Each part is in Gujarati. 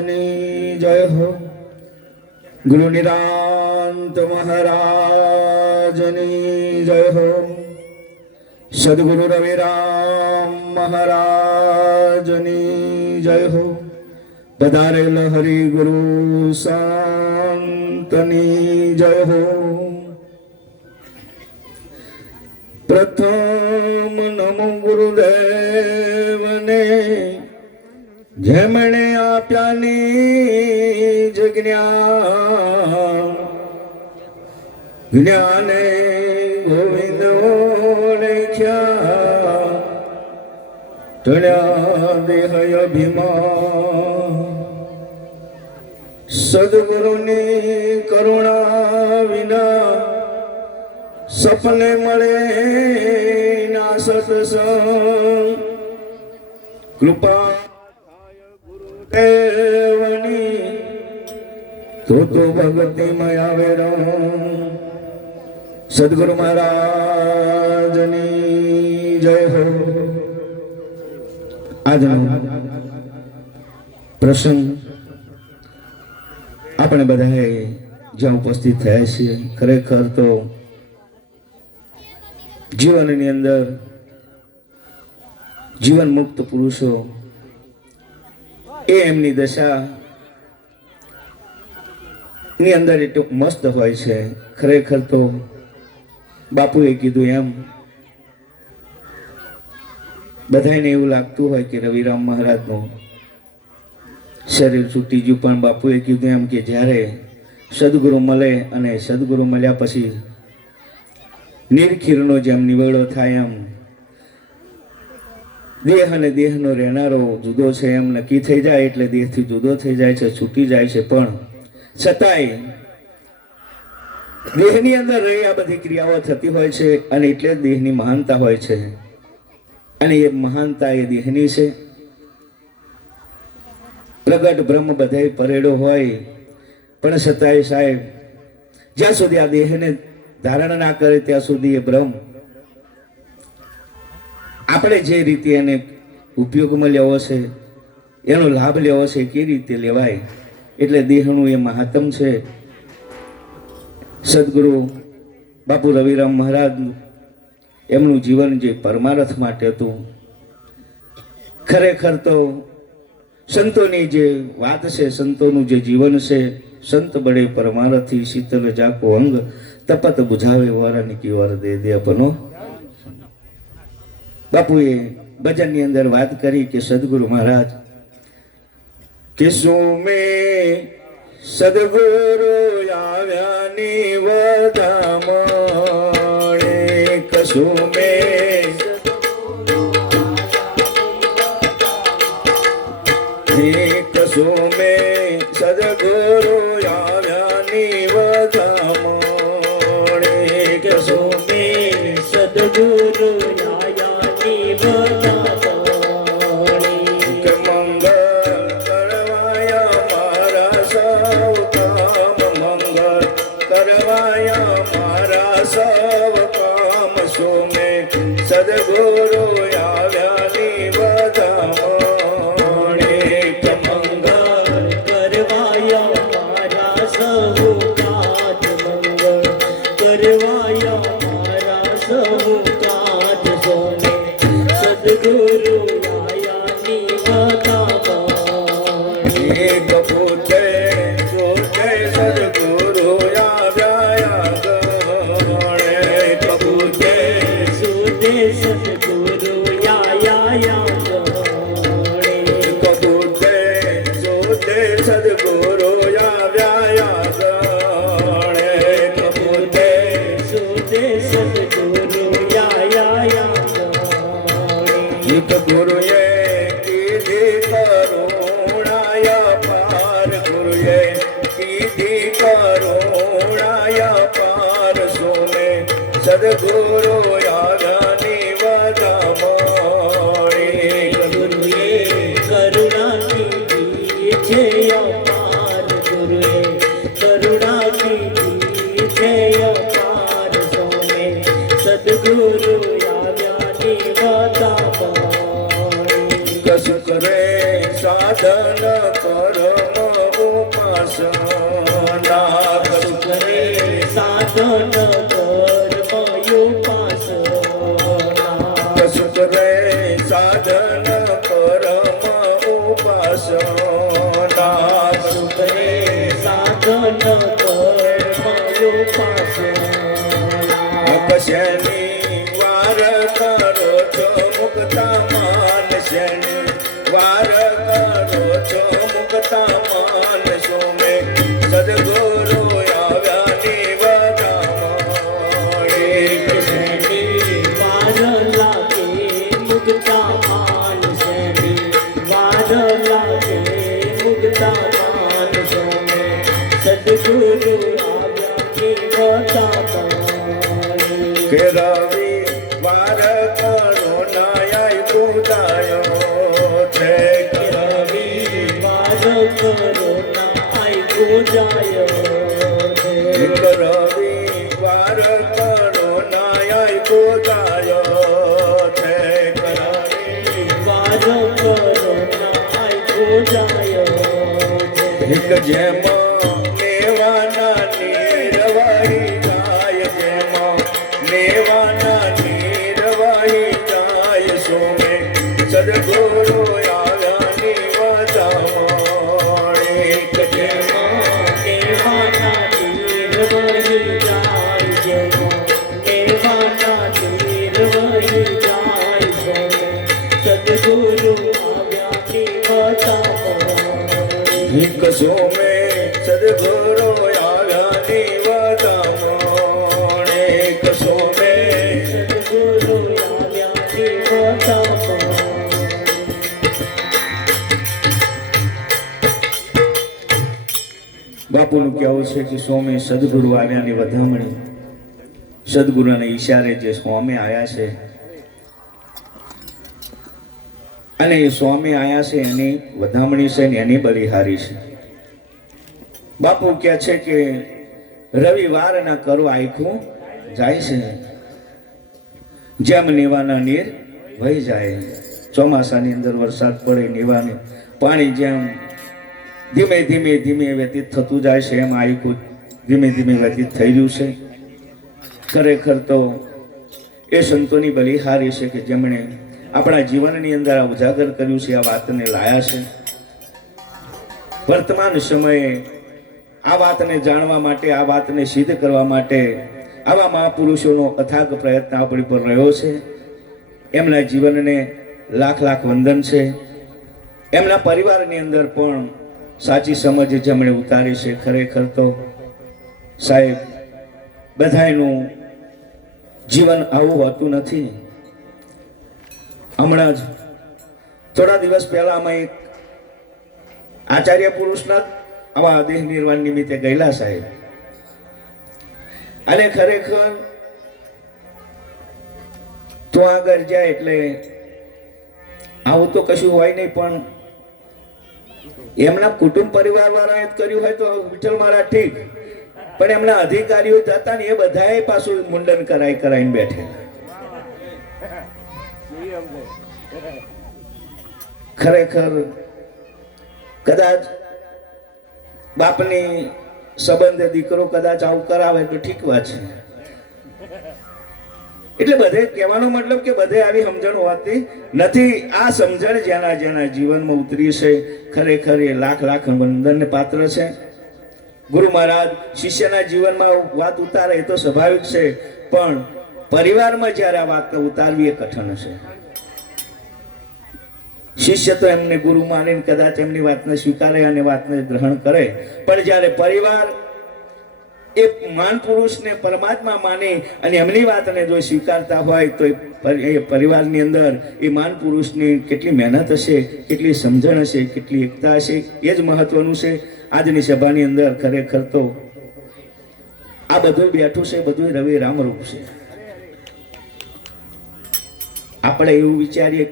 ની જય હો ગુરુ નિરાંત મહારાજની જય હો સદગુરુ રવિરામ મહારાજની જય હો પધારેલ હરિ ગુરુ સંતની જય હો પ્રથમ નમો ગુરુદેવને જેમણે આપ્યાની જગ્યા, જ્ઞાને ગોવિંદ ઓળખ્યા ટળ્યા દેહ અભિમાન. સદગુરુની કરુણા વિના સપને મળે ના સત્સંગ. કૃપા ગુરુદેવની તો તો ભક્તિમય આવે રમ સદગુરુ મહારાજની જય હો. આજનો પ્રસંગ આપણે બધાએ જ્યાં ઉપસ્થિત થયા છીએ, ખરેખર તો જીવનની અંદર જીવન મુક્ત પુરુષો એ એમની દશા ની અંદર એટલું મસ્ત હોય છે. ખરેખર તો બાપુએ કીધું એમ બધાને એવું લાગતું હોય કે રવિરામ મહારાજનું શરીર છૂટી ગયું, પણ બાપુએ કીધું એમ કે જ્યારે સદગુરુ મળે અને સદગુરુ મળ્યા પછી નિરખીરનો જેમ નિવેડો થાય એમ દેહ અને દેહનો રહેનારો જુદો છે, એમ નક્કી થઈ જાય એટલે દેહથી જુદો થઈ જાય છે, છૂટી જાય છે. પણ છતાંય દેહની અંદર રહી આ બધી ક્રિયાઓ થતી હોય છે અને એટલે જ દેહની મહાનતા હોય છે. અને એ મહાનતા એ દેહની છે. પ્રગટ બ્રહ્મ બધાય પરેડો હોય, પણ છતાંય સાહેબ, જ્યાં સુધી આ દેહને ધારણ ના કરે ત્યાં સુધી એ બ્રહ્મ આપણે જે રીતે એને ઉપયોગમાં લેવો છે, એનો લાભ લેવો છે કે રીતે લેવાય. એટલે દેહનું એ મહાત્મ છે. સદગુરુ બાપુ રવિરામ મહારાજ એમનું જીવન જે પરમારથ માટે હતું. ખરેખર તો સંતોની જે વાત છે, સંતોનું જે જીવન છે, સંત બળે પરમારથી શીતલ જાકો અંગ તપત બુઝાવે વરાની કી વર દે દે અપનો બાપુએ ભજનની અંદર વાત કરી કે સદગુરુ મહારાજ કે શું મેં સદગુરુ આવ્યાની વધામણે કશું મેં હે કરવાયા મારા સહુ કાજ સોને સદગુરુ નાયાની વધામણી એક પોતે પોતે સદગુરુ આવ્યા ગણે કપૂતે સુદે સદગુરુ ભજન કરમ ઉપાસના. કરે સાધન કર્મ ઉપાસના. કરે સાધન કરમ ઉપાસના કરે સાધન કર્મ ઉપાસના કશની વાર કરો છો મુક્તા માન શેની. કે રવિ વાર કરો નાય પૂજાયો છે રવિ વાર કરો નાય ગુજાયો એક એક જેમ લેવાના નીરવાઈ ગાય જેમ લેવાના નીરવાઈ ગાય સોમે સદગોરો આવ્યા નિવદામણી એક જેમ કેવાના તીર વહી જાય છે કેવાના તીર વહી જાય છે સદગુરુ એક સોમે સદગુરુ આવ્યા નિવદામણી એક સોમે બાપુનું કહેવું છે કે સ્વામી સદગુરુ આવ્યાની વધામણી. સદગુરુના ઈશારે જે સ્વામી આવ્યા છે અને એ સ્વામી આવ્યા છે, એની વધામણી છે ને એની બલિહારી છે. બાપુ કહે છે કે રવિવારના કરો આખું જાય છે. જેમ નીવાના નીર વહી જાય. ચોમાસાની અંદર વરસાદ પડે, નીવાને પાણી જેમ ધીમે ધીમે ધીમે વ્યતીત થતું જાય છે, એમ આયુકું ધીમે ધીમે વ્યતીત થઈ રહ્યું છે. ખરેખર તો એ સંતોની બલિહારી છે કે જેમણે આપણા જીવનની અંદર ઉજાગર કર્યું છે, આ વાતને લાયા છે. વર્તમાન સમયે આ વાતને જાણવા માટે, આ વાતને સિદ્ધ કરવા માટે આવા મહાપુરુષોનો અથાગ પ્રયત્ન આપણી પર રહ્યો છે. એમના જીવનને લાખ લાખ વંદન છે. એમના પરિવારની અંદર પણ સાચી સમજ જેમણે ઉતારી છે ખરેખર તો. સાહેબ, બધાયનું જીવન આવું હોતું નથી. હમણાં જ, થોડા દિવસ પહેલામાં એક આચાર્ય પુરુષના આવા દેહ નિર્વાણ નિમિત્તે ગયેલા સાહેબ. અને ખરેખર તો આગળ જાય એટલે આવું તો કશું હોય નહીં, પણ એમના કુટુંબ પરિવાર વાળાએ કર્યું હોય તો વિઠ્ઠલ મારા ઠીક. પણ એમના અધિકારીઓ હતા ને એ બધાએ પાછું મુંડન કરાઈ કરાઈને બેઠેલા. ખરેખર કદાચ બાપની સંબંધે દીકરો કદાચ આવું કરાવે તો ઠીક વાત છે. એટલે બધે કહેવાનો મતલબ કે બધે આવી સમજણ હોતી નથી આ સમજણ જેના જેના જીવનમાં ઉતરી છે, ખરેખર એ લાખ લાખ વંદનને પાત્ર છે. ગુરુ મહારાજ શિષ્યના જીવનમાં વાત ઉતારે એ તો સ્વાભાવિક છે, પણ પરિવારમાં જ્યારે આ વાત ઉતારવી એ કઠણ છે. શિષ્ય તો એમને ગુરુ માનીને કદાચ એમની વાતને સ્વીકારે અને વાતને ગ્રહણ કરે. પણ જ્યારે પરિવાર એ માન પુરુષને પરમાત્મા માને અને એમની વાતને જો સ્વીકારતા હોય તો એ પરિવારની અંદર એ માન પુરુષની કેટલી મહેનત હશે, કેટલી સમજણ હશે, કેટલી એકતા હશે, એ જ મહત્વનું છે. આજની સભાની અંદર ખરેખર તો આ બધું બેઠું છે બધું રવિ રામરૂપ છે. આપણે એવું વિચારીએ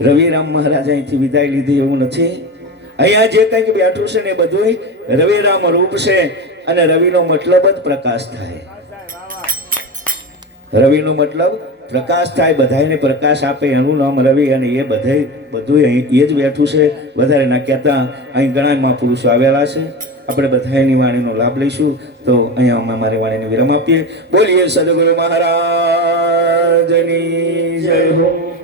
રવિરામ મહારાજ અહીંથી વિદાય લીધી એવું નથી. અહીંયા જે કંઈક બેઠું છે ને એ બધું રવિરામ રૂપ છે અને રવિનો મતલબ જ પ્રકાશ થાય. રવિનો મતલબ પ્રકાશ થાય બધાને પ્રકાશ આપે, એનું નામ રવિ અને એ બધે બધું અહીં એ જ બેઠું છે. વધારે ના કહેતા અહીં ઘણા મહાપુરુષો આવેલા છે. આપણે બધા એની વાણીનો લાભ લઈશું. તો અહીંયા અમે મારી વાણીને વિરામ આપીએ. બોલીએ, સદગુરુ મહારાજની જય હો.